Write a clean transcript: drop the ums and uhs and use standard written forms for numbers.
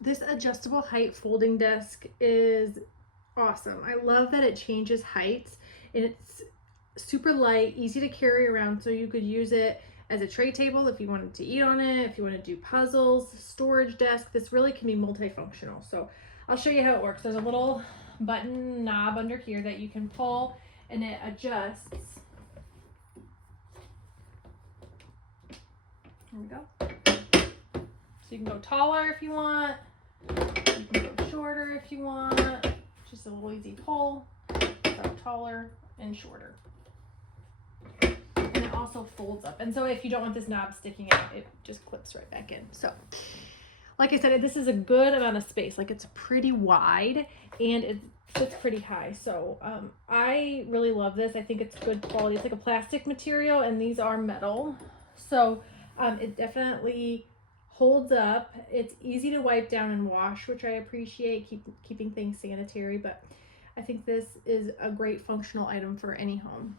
This adjustable height folding desk is awesome. I love that it changes heights and it's super light, easy to carry around, so you could use it as a tray table if you wanted to eat on it, if you want to do puzzles, storage desk. This really can be multifunctional. So I'll show you how it works. There's a little button knob under here that you can pull and it adjusts. Here we go. So you can go taller if you want. You can go shorter if you want. Just a little easy pull. So taller and shorter. And it also folds up. And so if you don't want this knob sticking out, it just clips right back in. So like I said, this is a good amount of space. Like it's pretty wide and it sits pretty high. So I really love this. I think it's good quality. It's like a plastic material and these are metal. So it definitely holds up. It's easy to wipe down and wash, which I appreciate, keeping things sanitary. But I think this is a great functional item for any home.